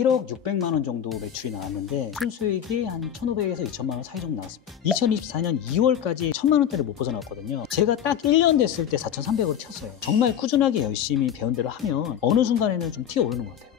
1억 600만 원 정도 매출이 나왔는데 순수익이 한 1,500에서 2천만 원 사이 정도 나왔습니다. 2024년 2월까지 1,000만 원대를 못 벗어났거든요. 제가 딱 1년 됐을 때 4,300으로 쳤어요. 정말 꾸준하게 열심히 배운 대로 하면 어느 순간에는 좀 튀어오르는 것 같아요.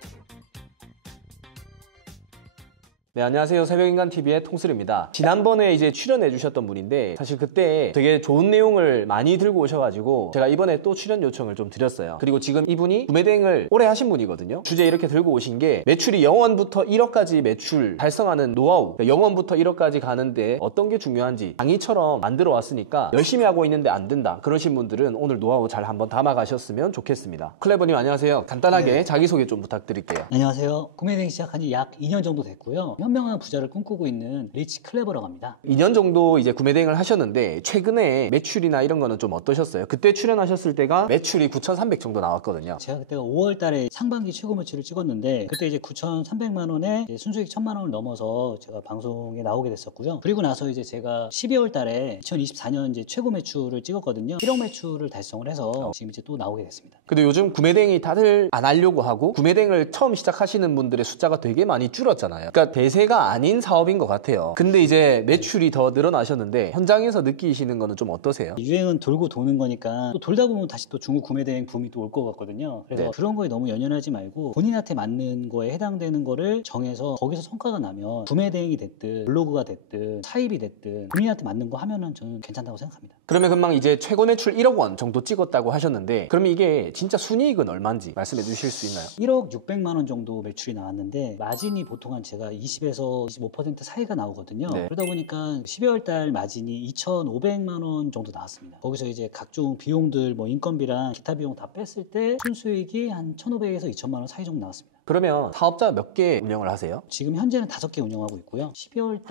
네, 안녕하세요. 새벽인간TV의 통슬입니다. 지난번에 이제 출연해 주셨던 분인데 사실 그때 되게 좋은 내용을 많이 들고 오셔가지고 제가 이번에 또 출연 요청을 좀 드렸어요. 그리고 지금 이분이 구매대행을 오래 하신 분이거든요. 주제 이렇게 들고 오신 게 매출이 0원부터 1억까지 매출 달성하는 노하우, 그러니까 0원부터 1억까지 가는데 어떤 게 중요한지 강의처럼 만들어 왔으니까 열심히 하고 있는데 안 된다 그러신 분들은 오늘 노하우 잘 한번 담아 가셨으면 좋겠습니다. 클레버님 안녕하세요. 간단하게 자기소개 좀 부탁드릴게요. 안녕하세요. 구매대행 시작한 지 약 2년 정도 됐고요. 현명한 부자를 꿈꾸고 있는 리치 클레버라고 합니다. 2년 정도 이제 구매대행을 하셨는데 최근에 매출이나 이런 거는 좀 어떠셨어요? 그때 출연하셨을 때가 매출이 9,300 정도 나왔거든요. 제가 그때가 5월 달에 상반기 최고 매출을 찍었는데 그때 이제 9,300만 원에 순수익 1,000만 원을 넘어서 제가 방송에 나오게 됐었고요. 그리고 나서 이제 제가 12월 달에 2024년 이제 최고 매출을 찍었거든요. 1억 매출을 달성을 해서 지금 이제 또 나오게 됐습니다. 근데 요즘 구매대행이 다들 안 하려고 하고 구매대행을 처음 시작하시는 분들의 숫자가 되게 많이 줄었잖아요. 그러니까 대세가 아닌 사업인 것 같아요. 근데 이제 매출이 더 늘어나셨는데 현장에서 느끼시는 거는 좀 어떠세요? 유행은 돌고 도는 거니까 또 돌다 보면 다시 또 중국 구매대행 붐이 또 올 것 같거든요. 그래서 그런 거에 너무 연연하지 말고 본인한테 맞는 거에 해당되는 거를 정해서 거기서 성과가 나면 구매대행이 됐든 블로그가 됐든 사입이 됐든 본인한테 맞는 거 하면은 저는 괜찮다고 생각합니다. 그러면 금방 이제 최고 매출 1억 원 정도 찍었다고 하셨는데 그러면 이게 진짜 순이익은 얼마인지 말씀해 주실 수 있나요? 1억 600만 원 정도 매출이 나왔는데 마진이 보통 한 제가 20에서 25% 사이가 나오거든요. 그러다 보니까 12월 달 마진이 2,500만 원 정도 나왔습니다. 거기서 이제 각종 비용들 뭐 인건비랑 기타 비용 다 뺐을 때 순수익이 한 1,500에서 2천만 원 사이 정도 나왔습니다. 그러면 사업자 몇 개 운영을 하세요? 지금 현재는 5개 운영하고 있고요. 12월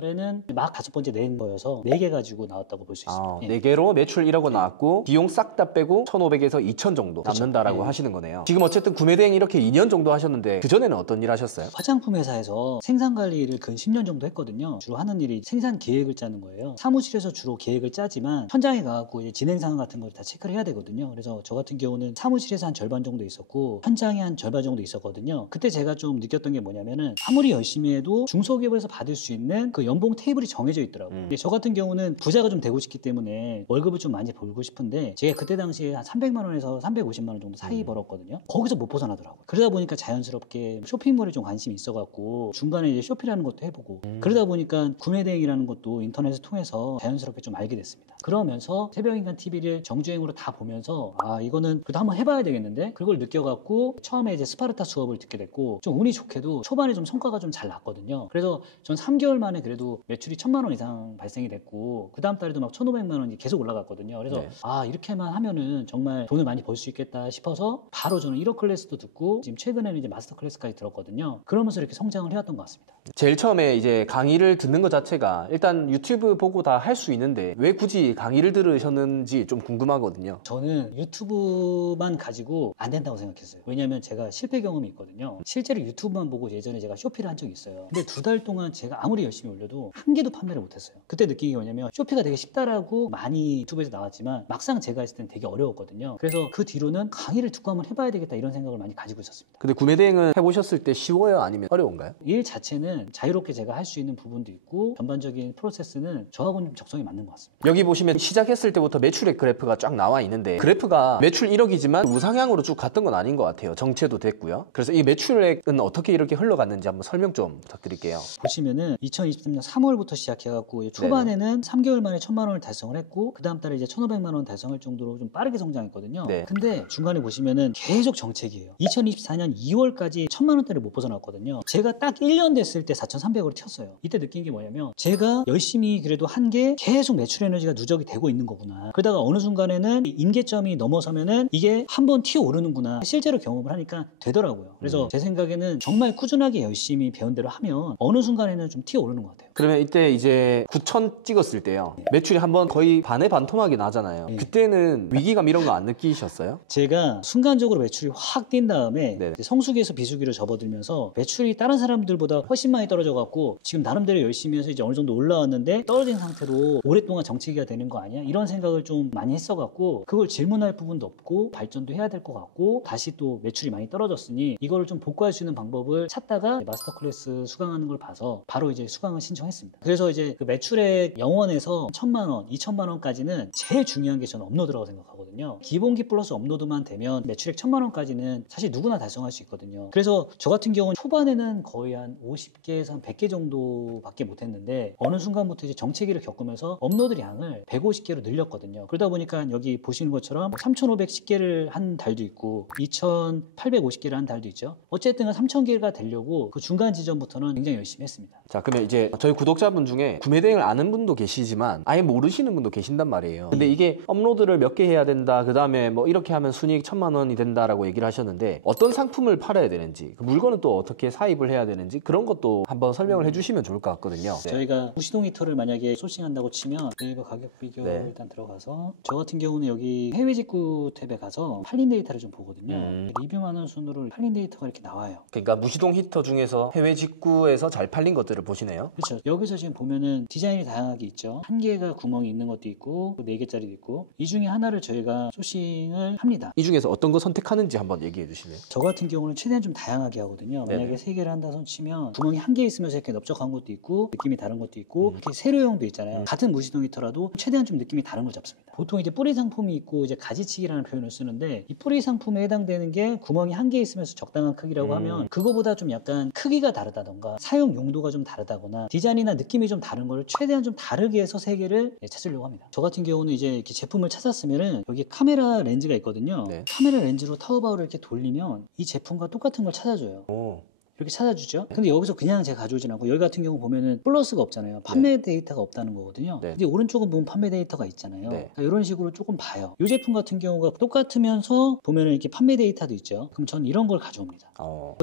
달에는 막 5번째 낸 거여서 4개 가지고 나왔다고 볼 수 있습니다. 4개로 매출 1억 원 나왔고 비용 싹 다 빼고 1,500에서 2,000 정도 남는다라고 네. 하시는 거네요. 지금 어쨌든 구매대행 이렇게 2년 정도 하셨는데 그전에는 어떤 일 하셨어요? 화장품 회사에서 생산 관리를 근 10년 정도 했거든요. 주로 하는 일이 생산 계획을 짜는 거예요. 사무실에서 주로 계획을 짜지만 현장에 가갖고 이제 진행 상황 같은 걸 다 체크를 해야 되거든요. 그래서 저 같은 경우는 사무실에서 한 절반 정도 있었고 현장에 한 절반 정도 있었거든요. 그때 제가 좀 느꼈던 게 뭐냐면은 아무리 열심히 해도 중소기업에서 받을 수 있는 그 연봉 테이블이 정해져 있더라고요. 근데 저 같은 경우는 부자가 좀 되고 싶기 때문에 월급을 좀 많이 벌고 싶은데 제가 그때 당시에 한 300만 원에서 350만 원 정도 사이 벌었거든요. 거기서 못 벗어나더라고요. 그러다 보니까 자연스럽게 쇼핑몰에 좀 관심이 있어갖고 중간에 이제 쇼핑하는 것도 해보고 그러다 보니까 구매대행이라는 것도 인터넷을 통해서 자연스럽게 좀 알게 됐습니다. 그러면서 새벽인간TV를 정주행으로 다 보면서 아 이거는 그래도 한번 해봐야 되겠는데 그걸 느껴갖고 처음에 이제 스파르타 수업을 듣게 됐고 좀 운이 좋게도 초반에 좀 성과가 좀 잘 났거든요. 그래서 전 3개월 만에 그래도 매출이 1,000만 원 이상 발생이 됐고 그 다음 달에도 막 1,500만 원이 계속 올라갔거든요. 그래서 아 이렇게만 하면은 정말 돈을 많이 벌 수 있겠다 싶어서 바로 저는 1억 클래스도 듣고 지금 최근에는 이제 마스터 클래스까지 들었거든요. 그러면서 이렇게 성장을 해왔던 것 같습니다. 제일 처음에 이제 강의를 듣는 것 자체가 일단 유튜브 보고 다 할 수 있는데 왜 굳이 강의를 들으셨는지 좀 궁금하거든요. 저는 유튜브만 가지고 안 된다고 생각했어요. 왜냐하면 제가 실패 경험이 있거든요. 실제로 유튜브만 보고 예전에 제가 쇼피를 한 적이 있어요. 근데 2달 동안 제가 아무리 열심히 올려도 한 개도 판매를 못했어요. 그때 느낀 게 뭐냐면 쇼피가 되게 쉽다라고 많이 유튜브에서 나왔지만 막상 제가 했을 때는 되게 어려웠거든요. 그래서 그 뒤로는 강의를 듣고 한번 해봐야 되겠다 이런 생각을 많이 가지고 있었습니다. 근데 구매대행은 해보셨을 때 쉬워요? 아니면 어려운가요? 일 자체는 자유롭게 제가 할 수 있는 부분도 있고 전반적인 프로세스는 저하고는 좀 적성이 맞는 것 같습니다. 여기 보시면 시작했을 때부터 매출액 그래프가 쫙 나와 있는데 그래프가 매출 1억이지만 우상향으로 쭉 갔던 건 아닌 것 같아요. 정체도 됐고요. 그래서 이 매출액은 어떻게 이렇게 흘러갔는지 한번 설명 좀 부탁드릴게요. 보시면은 2023년 3월부터 시작해갖고 초반에는 3개월 만에 1,000만 원을 달성을 했고 그 다음 달에 이제 1,500만 원 달성할 정도로 좀 빠르게 성장했거든요. 근데 중간에 보시면은 계속 정책이에요. 2024년 2월까지 1,000만 원대를 못 벗어났거든요. 제가 딱 1년 됐을 때 4,300으로 튀었어요. 이때 느낀 게 뭐냐면 제가 열심히 그래도 한 게 계속 매출 에너지가 누적이 되고 있는 거구나. 그러다가 어느 순간에는 임계점이 넘어서면은 이게 한번 튀어오르는구나. 실제로 경험을 하니까 되더라고요. 그래서 제 생각에는 정말 꾸준하게 열심히 배운 대로 하면 어느 순간에는 좀 튀어오르는 것 같아요. 그러면 이때 이제 9천 찍었을 때요. 매출이 한번 거의 반에 반토막이 나잖아요. 그때는 위기감 이런 거 안 느끼셨어요? 제가 순간적으로 매출이 확 뛴 다음에 이제 성수기에서 비수기로 접어들면서 매출이 다른 사람들보다 훨씬 많이 떨어져갖고 지금 나름대로 열심히 해서 이제 어느 정도 올라왔는데 떨어진 상태로 오랫동안 정체기가 되는 거 아니야? 이런 생각을 좀 많이 했어갖고 그걸 질문할 부분도 없고 발전도 해야 될 것 같고 다시 또 매출이 많이 떨어졌으니 없으니 이거를 좀 복구할 수 있는 방법을 찾다가 마스터 클래스 수강하는 걸 봐서 바로 이제 수강을 신청했습니다. 그래서 이제 그 매출액 0원에서 1,000만 원, 2,000만 원까지는 제일 중요한 게 저는 업로드라고 생각하거든요. 기본기 플러스 업로드만 되면 매출액 1,000만 원까지는 사실 누구나 달성할 수 있거든요. 그래서 저 같은 경우는 초반에는 거의 한 50개에서 한 100개 정도밖에 못했는데 어느 순간부터 이제 정체기를 겪으면서 업로드 양을 150개로 늘렸거든요. 그러다 보니까 여기 보시는 것처럼 3,510개를 한 달도 있고 2,850개를 한 달도 있죠. 어쨌든 3,000개가 되려고 그 중간 지점부터는 굉장히 열심히 했습니다. 자, 그러면 이제 저희 구독자분 중에 구매 대행을 아는 분도 계시지만 아예 모르시는 분도 계신단 말이에요. 근데 이게 업로드를 몇 개 해야 된다, 그 다음에 뭐 이렇게 하면 순이익 1,000만 원이 된다라고 얘기를 하셨는데 어떤 상품을 팔아야 되는지, 그 물건은 또 어떻게 사입을 해야 되는지 그런 것도 한번 설명을 해주시면 좋을 것 같거든요. 네. 저희가 무시동 히터를 만약에 소싱한다고 치면 네이버 가격 비교 네. 일단 들어가서 저 같은 경우는 여기 해외 직구 탭에 가서 팔린 데이터를 좀 보거든요. 리뷰 많은 순으로 팔린 데이터가 이렇게 나와요. 그러니까 무시동 히터 중에서 해외 직구에서 잘 팔린 것들을 보시네요. 그렇죠. 여기서 지금 보면은 디자인이 다양하게 있죠. 한 개가 구멍이 있는 것도 있고 네 개짜리도 있고 이 중에 하나를 저희가 소싱을 합니다. 이 중에서 어떤 거 선택하는지 한번 얘기해 주시면. 저 같은 경우는 최대한 좀 다양하게 하거든요. 만약에 네네. 세 개를 한다 손 치면 구멍이 한 개 있으면서 이렇게 넓적한 것도 있고 느낌이 다른 것도 있고 이렇게 세로형도 있잖아요. 같은 무시동 히터라도 최대한 좀 느낌이 다른 걸 잡습니다. 보통 이제 뿌리 상품이 있고 이제 가지치기라는 표현을 쓰는데 이 뿌리 상품에 해당되는 게 구멍이 한 개 있으면서 적당한 크기라고 하면 그거보다 좀 약간 크기가 다르다던가 사용 용도가 좀 다르다거나 디자인이나 느낌이 좀 다른 걸 최대한 좀 다르게 해서 세 개를 찾으려고 합니다. 저 같은 경우는 이제 이렇게 제품을 찾았으면은 여기 카메라 렌즈가 있거든요. 네. 카메라 렌즈로 타오바오를 이렇게 돌리면 이 제품과 똑같은 걸 찾아줘요. 오. 이렇게 찾아주죠. 근데 여기서 그냥 제가 가져오진 않고 여기 같은 경우 보면은 플러스가 없잖아요. 판매 데이터가 없다는 거거든요. 네. 근데 오른쪽은 보면 판매 데이터가 있잖아요. 네. 그러니까 이런 식으로 조금 봐요. 이 제품 같은 경우가 똑같으면서 보면은 이렇게 판매 데이터도 있죠. 그럼 전 이런 걸 가져옵니다.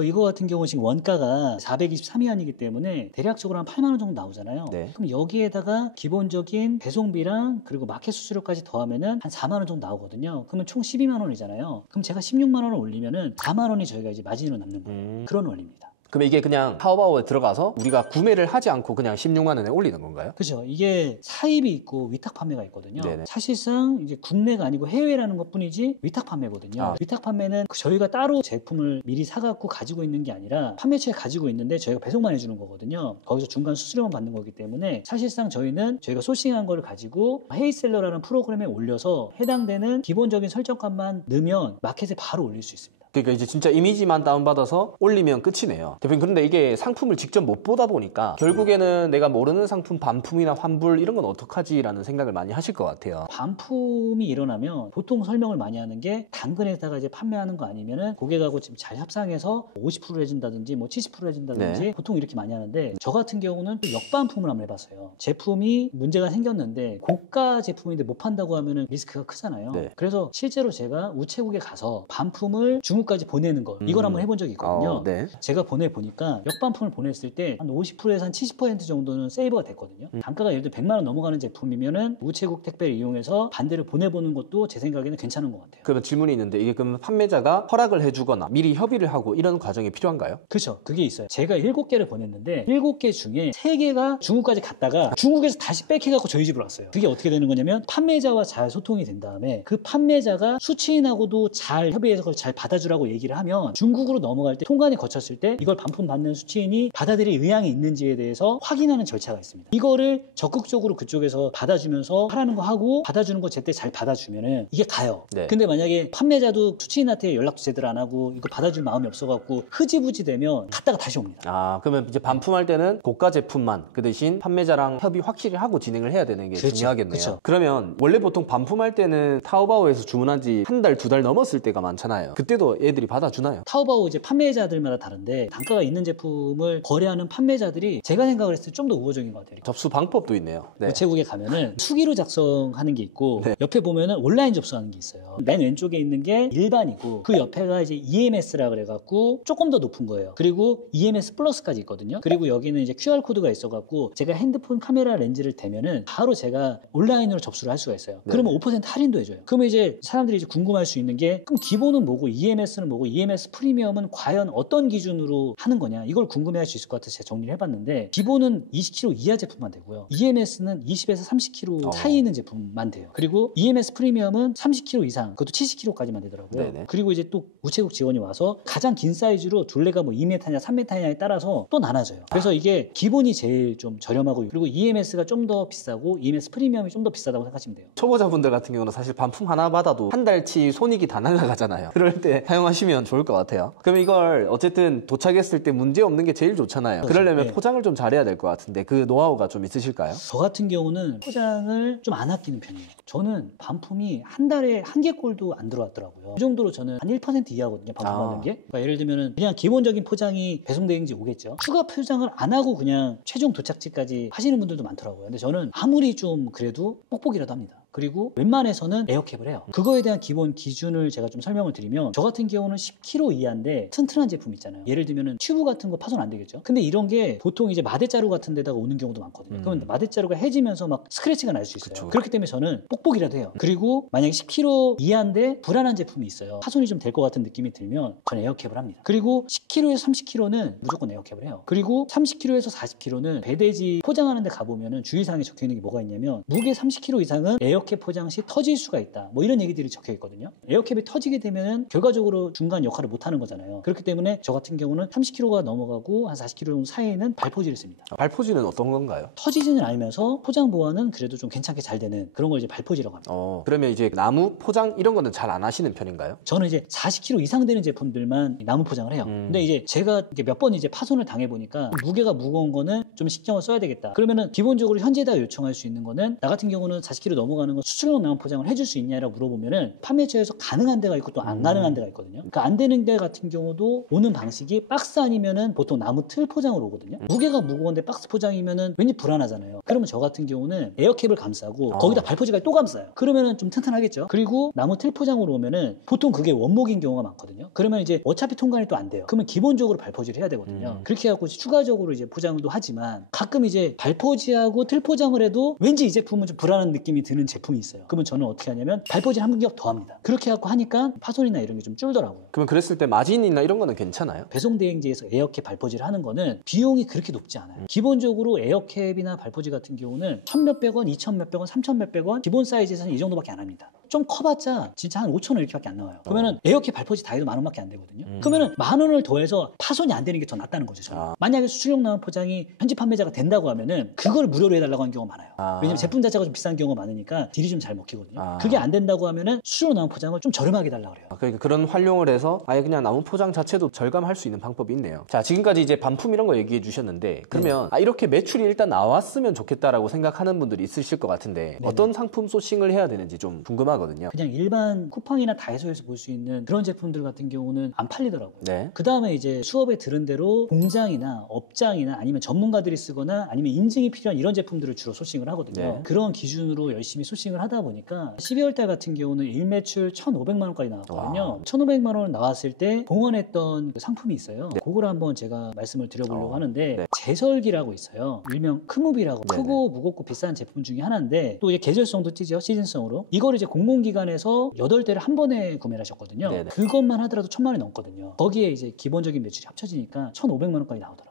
이거 같은 경우 지금 원가가 423위안이기 때문에 대략적으로 한 8만 원 정도 나오잖아요. 네. 그럼 여기에다가 기본적인 배송비랑 그리고 마켓 수수료까지 더하면은 한 4만 원 정도 나오거든요. 그러면 총 12만 원이잖아요. 그럼 제가 16만 원을 올리면은 4만 원이 저희가 이제 마진으로 남는 거예요. 그런 원리입니다. 그럼 이게 그냥 타오바오에 들어가서 우리가 구매를 하지 않고 그냥 16만 원에 올리는 건가요? 그렇죠. 이게 사입이 있고 위탁 판매가 있거든요. 네네. 사실상 이제 국내가 아니고 해외라는 것뿐이지 위탁 판매거든요. 아. 위탁 판매는 저희가 따로 제품을 미리 사갖고 가지고 있는 게 아니라 판매처에 가지고 있는데 저희가 배송만 해주는 거거든요. 거기서 중간 수수료만 받는 거기 때문에 사실상 저희는 저희가 소싱한 거를 가지고 헤이셀러라는 프로그램에 올려서 해당되는 기본적인 설정값만 넣으면 마켓에 바로 올릴 수 있습니다. 그러니까 이제 진짜 이미지만 다운받아서 올리면 끝이네요. 대표님, 그런데 이게 상품을 직접 못 보다 보니까 결국에는 내가 모르는 상품 반품이나 환불 이런 건 어떡하지라는 생각을 많이 하실 것 같아요. 반품이 일어나면 보통 설명을 많이 하는 게 당근에다가 이제 판매하는 거 아니면은 고객하고 지금 잘 협상해서 50% 해준다든지 뭐 70% 해준다든지 네. 보통 이렇게 많이 하는데 저 같은 경우는 또 역반품을 한번 해봤어요. 제품이 문제가 생겼는데 고가 제품인데 못 판다고 하면은 리스크가 크잖아요. 네. 그래서 실제로 제가 우체국에 가서 반품을 중국까지 보내는 거 이걸 한번 해본 적이 있거든요. 네. 제가 보내보니까 역반품을 보냈을 때 한 50%에서 한 70% 정도는 세이버가 됐거든요. 단가가 예를 들어 100만 원 넘어가는 제품이면은 우체국 택배를 이용해서 반대를 보내보는 것도 제 생각에는 괜찮은 것 같아요. 그러면 질문이 있는데 이게 그럼 판매자가 허락을 해주거나 미리 협의를 하고 이런 과정이 필요한가요? 그렇죠. 그게 있어요. 제가 7개를 보냈는데 7개 중에 3개가 중국까지 갔다가 중국에서 다시 백해갖고 저희 집으로 왔어요. 그게 어떻게 되는 거냐면 판매자와 잘 소통이 된 다음에 그 판매자가 수취인하고도 잘 협의해서 그걸 잘 받아주라고 얘기를 하면 중국으로 넘어갈 때 통관이 거쳤을 때 이걸 반품 받는 수취인이 받아들일 의향이 있는지에 대해서 확인하는 절차가 있습니다. 이거를 적극적으로 그쪽에서 받아주면서 하라는 거 하고 받아주는 거 제때 잘 받아주면은 이게 가요. 네. 근데 만약에 판매자도 수취인한테 연락도 제대로 안 하고 이거 받아줄 마음이 없어갖고 흐지부지 되면 갔다가 다시 옵니다. 아, 그러면 이제 반품할 때는 고가 제품만 그 대신 판매자랑 협의 확실히 하고 진행을 해야 되는 게 그렇죠. 중요하겠네요. 그렇죠. 그러면 원래 보통 반품할 때는 타오바오에서 주문한 지 한 달, 두 달 넘었을 때가 많잖아요. 그때도 애들이 받아주나요? 타오바오 이제 판매자들마다 다른데 단가가 있는 제품을 거래하는 판매자들이 제가 생각을 했을 때 좀 더 우호적인 것 같아요. 접수 방법도 있네요. 네. 우체국에 가면은 수기로 작성하는 게 있고 네. 옆에 보면은 온라인 접수하는 게 있어요. 맨 왼쪽에 있는 게 일반이고 그 옆에가 이제 EMS라 그래갖고 조금 더 높은 거예요. 그리고 EMS 플러스까지 있거든요. 그리고 여기는 이제 QR 코드가 있어갖고 제가 핸드폰 카메라 렌즈를 대면은 바로 제가 온라인으로 접수를 할 수가 있어요. 네. 그러면 5% 할인도 해줘요. 그러면 이제 사람들이 이제 궁금할 수 있는 게 그럼 기본은 뭐고 EMS EMS는 뭐고 EMS 프리미엄은 과연 어떤 기준으로 하는 거냐 이걸 궁금해할 수 있을 것 같아서 제가 정리를 해봤는데 기본은 20kg 이하 제품만 되고요. EMS는 20에서 30kg 사이 있는 제품만 돼요. 그리고 EMS 프리미엄은 30kg 이상 그것도 70kg까지만 되더라고요. 네네. 그리고 이제 또 우체국 직원이 와서 가장 긴 사이즈로 둘레가 뭐 2m냐 3m냐에 따라서 또 나눠져요. 그래서 이게 기본이 제일 좀 저렴하고 그리고 EMS가 좀 더 비싸고 EMS 프리미엄이 좀 더 비싸다고 생각하시면 돼요. 초보자분들 같은 경우는 사실 반품 하나 받아도 한 달치 손익이 다 날아가잖아요. 그럴 때 사용하시면 좋을 것 같아요. 그럼 이걸 어쨌든 도착했을 때 문제 없는 게 제일 좋잖아요. 그러려면 네. 포장을 좀 잘해야 될 것 같은데 그 노하우가 좀 있으실까요? 저 같은 경우는 포장을 좀 안 아끼는 편이에요. 저는 반품이 한 달에 한 개 꼴도 안 들어왔더라고요. 그 정도로 저는 한 1% 이하거든요. 반품하는 게. 그러니까 예를 들면 그냥 기본적인 포장이 배송대행지 오겠죠. 추가 포장을 안 하고 그냥 최종 도착지까지 하시는 분들도 많더라고요. 근데 저는 아무리 좀 그래도 뽁뽁이라도 합니다. 그리고 웬만해서는 에어캡을 해요. 그거에 대한 기본 기준을 제가 좀 설명을 드리면 저 같은 경우는 10kg 이하인데 튼튼한 제품 있잖아요. 예를 들면 튜브 같은 거 파손 안 되겠죠. 근데 이런 게 보통 이제 마대자루 같은 데다가 오는 경우도 많거든요. 그러면 마대자루가 해지면서 막 스크래치가 날 수 있어요. 그쵸. 그렇기 때문에 저는 뽁뽁이라도 해요. 그리고 만약에 10kg 이하인데 불안한 제품이 있어요. 파손이 좀 될 것 같은 느낌이 들면 저는 에어캡을 합니다. 그리고 10kg에서 30kg는 무조건 에어캡을 해요. 그리고 30kg에서 40kg는 배대지 포장하는 데 가보면은 주의사항에 적혀 있는 게 뭐가 있냐면 무게 30kg 이상은 에어캡 포장 시 터질 수가 있다. 뭐 이런 얘기들이 적혀 있거든요. 에어캡이 터지게 되면 결과적으로 중간 역할을 못 하는 거잖아요. 그렇기 때문에 저 같은 경우는 30kg가 넘어가고 한 40kg 정도 사이에는 발포지를 씁니다. 발포지는 어떤 건가요? 터지지는 않으면서 포장 보완은 그래도 좀 괜찮게 잘 되는 그런 걸 이제 발포지라고 합니다. 그러면 이제 나무 포장 이런 거는 잘 안 하시는 편인가요? 저는 이제 40kg 이상 되는 제품들만 나무 포장을 해요. 근데 이제 제가 몇 번 이제 파손을 당해 보니까 무게가 무거운 거는 좀 신경을 써야 되겠다. 그러면은 기본적으로 현재에다 요청할 수 있는 거는 나 같은 경우는 40kg 넘어가는 거 수출용 나무 포장을 해줄 수 있냐라고 물어보면은 판매처에서 가능한 데가 있고 또 안 가능한 데가 있거든요. 그러니까 안 되는 데 같은 경우도 오는 방식이 박스 아니면은 보통 나무 틀 포장으로 오거든요. 무게가 무거운데 박스 포장이면은 왠지 불안하잖아요. 그러면 저 같은 경우는 에어캡을 감싸고 거기다 발포지까지 또 감싸요. 그러면은 좀 튼튼하겠죠. 그리고 나무 틀 포장으로 오면은 보통 그게 원목인 경우가 많거든요. 그러면 이제 어차피 통관이 또 안 돼요. 그러면 기본적으로 발포지를 해야 되거든요. 그렇게 해갖고 추가적으로 이제 포장도 하지만 가끔 이제 발포지하고 틀 포장을 해도 왠지 이 제품은 좀 불안한 느낌이 드는 제품이 있어요. 그러면 저는 어떻게 하냐면 발포지를 한 겹 더 합니다. 그렇게 해갖고 하니까 파손이나 이런 게 좀 줄더라고요. 그러면 그랬을 때 마진이나 이런 거는 괜찮아요? 배송대행지에서 에어캡 발포지를 하는 거는 비용이 그렇게 높지 않아요. 기본적으로 에어캡이나 발포지 같은 경우는 1,000몇백 원, 2,000몇백 원, 3,000몇백 원 기본 사이즈에서는 이 정도밖에 안 합니다. 좀 커봤자 진짜 한 5,000원 이렇게밖에 안 나와요. 그러면은 에어캡 발포지 다 해도 10,000원밖에 안 되거든요. 그러면은 10,000원을 더해서 파손이 안 되는 게 더 낫다는 거죠. 저는. 만약에 수출용 나무 포장이 현지 판매자가 된다고 하면은 그걸 무료로 해달라고 하는 경우가 많아요. 왜냐면 제품 자체가 좀 비싼 경우가 많으니까 딜이 좀 잘 먹히거든요. 그게 안 된다고 하면은 수출용 나무 포장을 좀 저렴하게 해달라고 그래요. 그러니까 그런 활용을 해서 아예 그냥 나무 포장 자체도 절감할 수 있는 방법이 있네요. 자, 지금까지 이제 반품 이런 거 얘기해 주셨는데 그러면 이렇게 매출이 일단 나왔으면 좋겠다라고 생각하는 분들이 있으실 것 같은데 어떤 상품 소싱을 해야 되는지 좀 궁금하거든요. 그냥 일반 쿠팡이나 다이소에서 볼 수 있는 그런 제품들 같은 경우는 안 팔리더라고요. 네. 그 다음에 이제 수업에 들은 대로 공장이나 업장이나 아니면 전문가들이 쓰거나 아니면 인증이 필요한 이런 제품들을 주로 소싱을 하거든요. 네. 그런 기준으로 열심히 소싱을 하다 보니까 12월 달 같은 경우는 일매출 1,500만 원까지 나왔거든요. 1,500만 원 나왔을 때 봉헌했던 그 상품이 있어요. 그걸 한번 제가 말씀을 드려보려고 하는데 네. 제설기라고 있어요. 일명 크무비라고 네네. 크고 무겁고 비싼 제품 중에 하나인데 또 이제 계절성도 띄죠. 시즌성으로. 이걸 이제 공공기관에서 8대를 한 번에 구매를 하셨거든요. 네네. 그것만 하더라도 1,000만 원이 넘거든요. 거기에 이제 기본적인 매출이 합쳐지니까 1,500만 원까지 나오더라고요.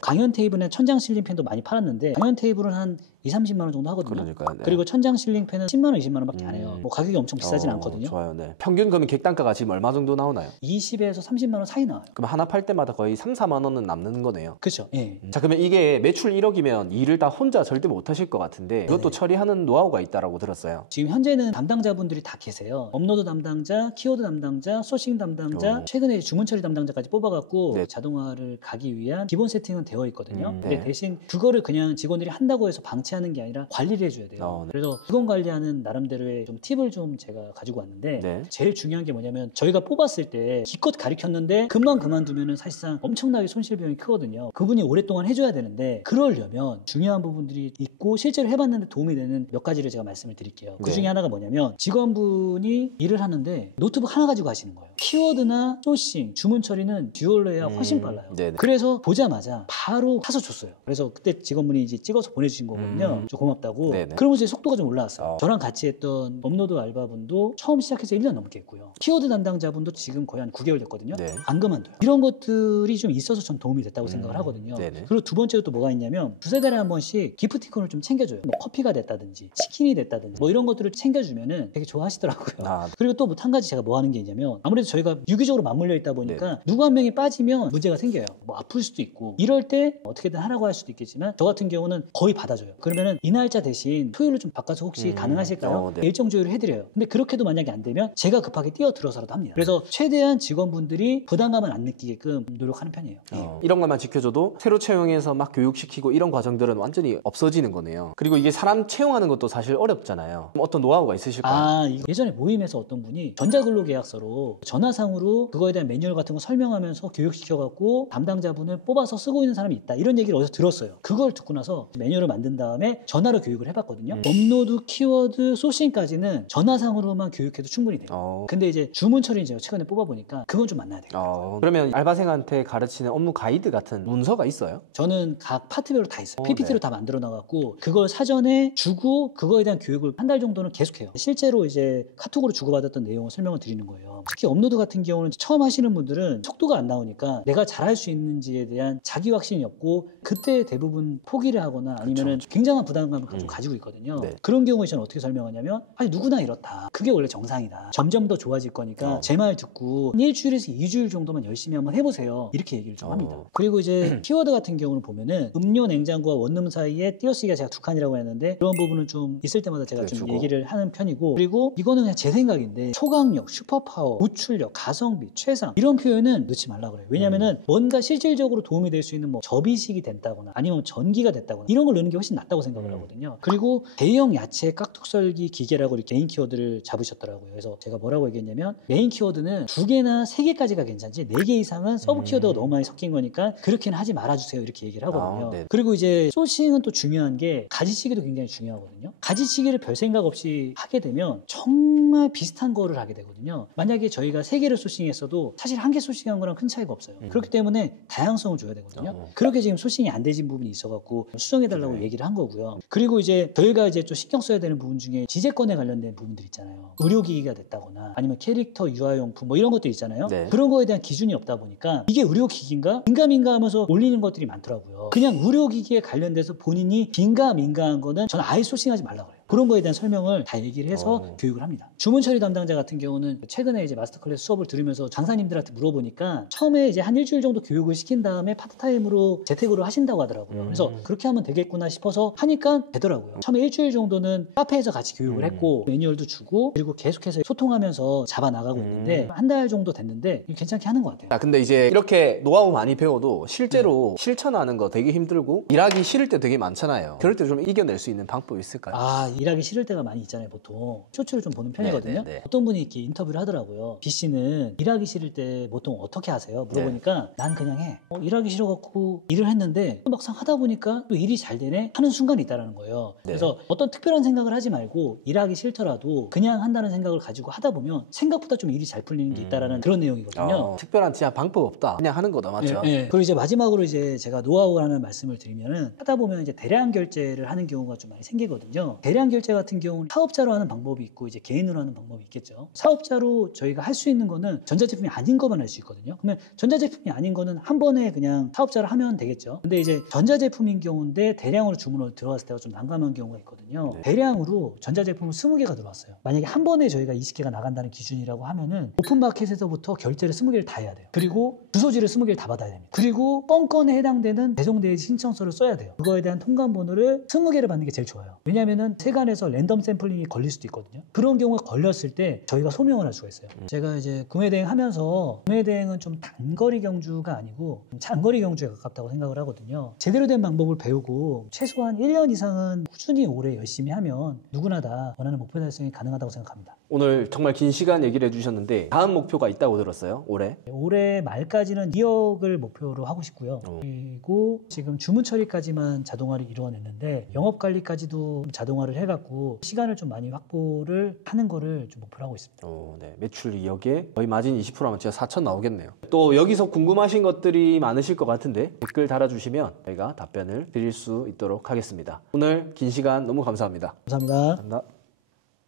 강연 테이블은 천장 실링 팬도 많이 팔았는데 강연 테이블은 한 20, 30만 원 정도 하거든요. 그러니까요. 네. 그리고 천장 실링 팬은 10만 원, 20만 원밖에 안 해요. 뭐 가격이 엄청 비싸진 않거든요. 좋아요. 네. 평균 그러면 객단가가 지금 얼마 정도 나오나요? 20에서 30만 원 사이 나와요. 그럼 하나 팔 때마다 거의 3, 4만 원은 남는 거네요. 그렇죠. 예. 자, 그러면 이게 매출 1억이면 일을 다 혼자 절대 못 하실 것 같은데 이것도 처리하는 노하우가 있다라고 들었어요. 지금 현재는 담당자분들이 다 계세요. 업로드 담당자, 키워드 담당자, 소싱 담당자, 최근에 주문 처리 담당자까지 뽑아갖고 네. 자동화를 가기 위한 기본 세팅은 되어 있거든요. 근데 네. 대신 그거를 그냥 직원들이 한다고 해서 방치하는 게 아니라 관리를 해줘야 돼요. 네. 그래서 직원 관리하는 나름대로의 좀 팁을 좀 제가 가지고 왔는데 네. 제일 중요한 게 뭐냐면 저희가 뽑았을 때 기껏 가르쳤는데 금방 그만두면은 사실상 엄청나게 손실 비용이 크거든요. 그분이 오랫동안 해줘야 되는데 그러려면 중요한 부분들이 있고 실제로 해봤는데 도움이 되는 몇 가지를 제가 말씀을 드릴게요. 그 중에 하나가 뭐냐면 직원분이 일을 하는데 노트북 하나 가지고 하시는 거예요. 키워드나 소싱, 주문 처리는 듀얼로 해야 훨씬 빨라요. 네네. 그래서 보자마자 바로 사서 줬어요. 그래서 그때 직원분이 이제 찍어서 보내주신 거거든요. 했거든요. 좀 고맙다고. 네네. 그러면서 속도가 좀 올라왔어요. 어. 저랑 같이 했던 업로드 알바분도 처음 시작해서 1년 넘게 했고요. 키워드 담당자분도 지금 거의 한 9개월 됐거든요. 네. 안 그만둬요. 이런 것들이 좀 있어서 전 도움이 됐다고 생각을 하거든요. 네네. 그리고 두 번째로 또 뭐가 있냐면 두세 달에 한 번씩 기프티콘을 좀 챙겨줘요. 뭐 커피가 됐다든지 치킨이 됐다든지 뭐 이런 것들을 챙겨주면은 되게 좋아하시더라고요. 아, 그리고 또 뭐 한 가지 제가 뭐 하는 게 있냐면 아무래도 저희가 유기적으로 맞물려 있다 보니까 누구 한 명이 빠지면 문제가 생겨요. 뭐 아플 수도 있고 이럴 때 어떻게든 하라고 할 수도 있겠지만 저 같은 경우는 거의 받아줘요. 그러면은 이 날짜 대신 토요일로 좀 바꿔서 혹시 가능하실까요? 네. 일정 조율을 해드려요. 근데 그렇게도 만약에 안 되면 제가 급하게 뛰어들어서라도 합니다. 그래서 최대한 직원분들이 부담감을 안 느끼게끔 노력하는 편이에요. 이런 것만 지켜줘도 새로 채용해서 막 교육시키고 이런 과정들은 완전히 없어지는 거네요. 그리고 이게 사람 채용하는 것도 사실 어렵잖아요. 그럼 어떤 노하우가 있으실까요? 아, 이거 예전에 모임에서 어떤 분이 전자근로계약서로 전화상으로 그거에 대한 매뉴얼 같은 거 설명하면서 교육시켜갖고 담당자분을 뽑아서 쓰고 있는 사람이 있다. 이런 얘기를 어디서 들었어요. 그걸 듣고 나서 매뉴얼을 만든 다음에 전화로 교육을 해봤거든요. 업로드, 키워드, 소싱까지는 전화상으로만 교육해도 충분히 돼요. 근데 이제 주문 처리는 제가 최근에 뽑아보니까 그건 좀 만나야 돼요. 그러면 알바생한테 가르치는 업무 가이드 같은 문서가 있어요? 저는 각 파트별로 다 있어요. PPT로 다 만들어 놔갖고 그걸 사전에 주고 그거에 대한 교육을 한 달 정도는 계속해요. 실제로 이제 카톡으로 주고받았던 내용을 설명을 드리는 거예요. 특히 업로드 같은 경우는 처음 하시는 분들은 속도가 안 나오니까 내가 잘할 수 있는지에 대한 자기 확신이 없고 그때 대부분 포기를 하거나 아니면은 굉장한 부담감을 좀 가지고 있거든요. 네. 그런 경우에 저는 어떻게 설명하냐면 아니 누구나 이렇다. 그게 원래 정상이다. 점점 더 좋아질 거니까 제 말 듣고 1주일에서 2주일 정도만 열심히 한번 해보세요. 이렇게 얘기를 좀 합니다. 그리고 이제 키워드 같은 경우는 보면은 음료 냉장고와 원룸 사이에 띄어쓰기가 제가 2칸이라고 했는데 그런 부분은 좀 있을 때마다 제가 좀 주고. 얘기를 하는 편이고 그리고 이거는 그냥 제 생각인데 초강력, 슈퍼파워, 우출력, 가성비, 최상 이런 표현은 넣지 말라 그래요. 왜냐면은 뭔가 실질적으로 도움이 될 수 있는 뭐 접이식이 된다거나 아니면 전기가 됐다거나 이런 걸 넣는 게 훨씬 낫다고 생각을 하거든요. 그리고 대형 야채 깍둑썰기 기계라고 이렇게 메인 키워드를 잡으셨더라고요. 그래서 제가 뭐라고 얘기했냐면 메인 키워드는 2개나 3개까지가 괜찮지 4개 이상은 서브 키워드가 너무 많이 섞인 거니까 그렇게는 하지 말아주세요. 이렇게 얘기를 하거든요. 네. 그리고 이제 소싱은 또 중요한 게 가지치기도 굉장히 중요하거든요. 가지치기를 별 생각 없이 하게 되면 정말 비슷한 거를 하게 되거든요. 만약에 저희가 3개를 소싱했어도 사실 1개 소싱한 거랑 큰 차이가 없어요. 그렇기 때문에 다양성을 줘야 되거든요. 그렇게 지금 소싱이 안 되진 부분이 있어갖고 수정해달라고 얘기를 한 거고요. 그리고 이제 저희가 이제 좀 신경 써야 되는 부분 중에 지재권에 관련된 부분들 있잖아요. 의료기기가 됐다거나 아니면 캐릭터 유아용품 뭐 이런 것들 있잖아요. 네. 그런 거에 대한 기준이 없다 보니까 이게 의료기기인가? 민감인가 하면서 올리는 것들이 많더라고요. 그냥 의료기기에 관련돼서 본인이 민감한 거는 저는 아예 소싱하지 말라고 그래요. 그런 거에 대한 설명을 다 얘기를 해서 교육을 합니다. 주문 처리 담당자 같은 경우는 최근에 이제 마스터 클래스 수업을 들으면서 장사님들한테 물어보니까 처음에 이제 한 일주일 정도 교육을 시킨 다음에 파트타임으로 재택으로 하신다고 하더라고요. 그래서 그렇게 하면 되겠구나 싶어서 하니까 되더라고요. 처음에 일주일 정도는 카페에서 같이 교육을 했고 매뉴얼도 주고 그리고 계속해서 소통하면서 잡아 나가고 있는데 한 달 정도 됐는데 괜찮게 하는 것 같아요. 자, 근데 이제 이렇게 노하우 많이 배워도 실제로 실천하는 거 되게 힘들고 일하기 싫을 때 되게 많잖아요. 그럴 때 좀 이겨낼 수 있는 방법이 있을까요? 아, 일하기 싫을 때가 많이 있잖아요, 보통. 쇼츠를 좀 보는 편이거든요. 네. 어떤 분이 이렇게 인터뷰를 하더라고요. B 씨는 일하기 싫을 때 보통 어떻게 하세요? 물어보니까 난 그냥 해. 일하기 싫어갖고 일을 했는데 또 막상 하다 보니까 또 일이 잘 되네? 하는 순간이 있다는 거예요. 그래서 어떤 특별한 생각을 하지 말고 일하기 싫더라도 그냥 한다는 생각을 가지고 하다 보면 생각보다 좀 일이 잘 풀리는 게 있다라는 그런 내용이거든요. 특별한 진짜 방법 없다. 그냥 하는 거다, 맞죠? 그리고 이제 마지막으로 이제 제가 노하우라는 말씀을 드리면은 하다 보면 이제 대량 결제를 하는 경우가 좀 많이 생기거든요. 대량 결제 같은 경우는 사업자로 하는 방법이 있고 이제 개인으로 하는 방법이 있겠죠. 사업자로 저희가 할 수 있는 거는 전자제품이 아닌 것만 할 수 있거든요. 그러면 전자제품이 아닌 거는 한 번에 그냥 사업자로 하면 되겠죠. 근데 이제 전자제품인 경우인데 대량으로 주문을 들어왔을 때가 좀 난감한 경우가 있거든요. 대량으로 전자제품을 20개가 들어왔어요. 만약에 한 번에 저희가 20개가 나간다는 기준이라고 하면은 오픈마켓에서부터 결제를 20개를 다 해야 돼요. 그리고 주소지를 20개를 다 받아야 됩니다. 그리고 건건에 해당되는 배송대행 신청서를 써야 돼요. 그거에 대한 통관 번호를 20개를 받는 게 제일 좋아요. 왜냐면은 세간에서 랜덤 샘플링이 걸릴 수도 있거든요. 그런 경우에 걸렸을 때 저희가 소명을 할 수가 있어요. 제가 이제 구매대행 하면서 구매대행은 좀 단거리 경주가 아니고 좀 장거리 경주에 가깝다고 생각을 하거든요. 제대로 된 방법을 배우고 최소한 1년 이상은 꾸준히 오래 열심히 하면 누구나 다 원하는 목표 달성이 가능하다고 생각합니다. 오늘 정말 긴 시간 얘기를 해주셨는데 다음 목표가 있다고 들었어요. 올해. 올해 말까지는 2억을 목표로 하고 싶고요. 그리고 지금 주문 처리까지만 자동화를 이루어냈는데 영업 관리까지도 자동화를 해갖고 시간을 좀 많이 확보를 하는 거를 좀 목표로 하고 있습니다. 네. 매출 2억에 거의 마진 20%하면 진짜 4천 나오겠네요. 또 여기서 궁금하신 것들이 많으실 것 같은데 댓글 달아주시면 저희가 답변을 드릴 수 있도록 하겠습니다. 오늘 긴 시간 너무 감사합니다. 감사합니다. 감사합니다.